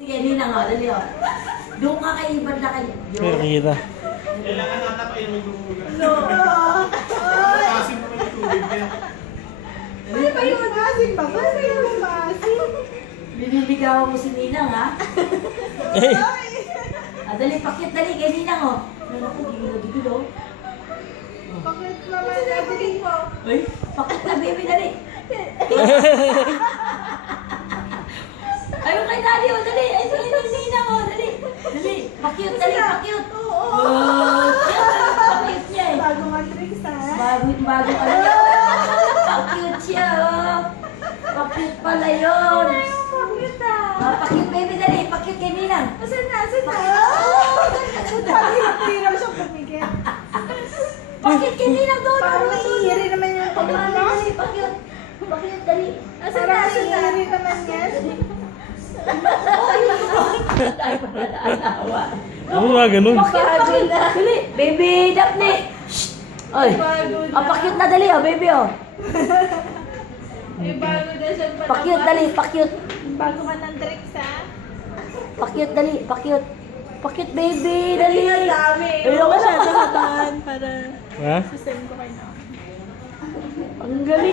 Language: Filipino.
Sige, Ninang, o. Dali, o. Doon ka kay banda kayo. Pero kita. Kailangan nata pa inumin ko muna. No. Kasi mo yung tubig niya. Ano ba yun? Masing ba? Ano ba yun? Masing? Biniligawan mo si Ninang, ha? Eh, Dali, pakit, dali, kay Ninang, o. Ano ko, gigil-gigil, o. Bakit naman natin mo? Ay, pakit na, baby, dali. Ayun kay Daddy, o, dali. Ay, sige, Ninang, o, dali. Dali, pakit, dali, pakit. Oh, pakit niya, eh. Bago nga tricks ha? Bago ka lang. Pakit siya, oh. Pakit pala yun. Bakit ah? Pakit, baby, dali. Pakit kay Ninang. Asan na? Asan na? Hindi raw siya pumigil. Pakit kay Ninang doon. Parang naiiri naman yung pagkakas. Dali, pakit. Pakit, dali. Asan na? Asan na? Naiiri naman yan. Ay, pala naawa. ano nga ganun? Pakit. Dali. Baby, Daphne. Shh. Oy. Pakit na, dali, oh, baby, oh. May bago na siyang palabas. Pakit, dali, pakit. Bago ka ng tricks ha? Pakit, dali, pakit. Pakit, baby, dali. Ang dami. Ayun ka siya na. nakataan para Ha? send ko kayo na. Ang galing.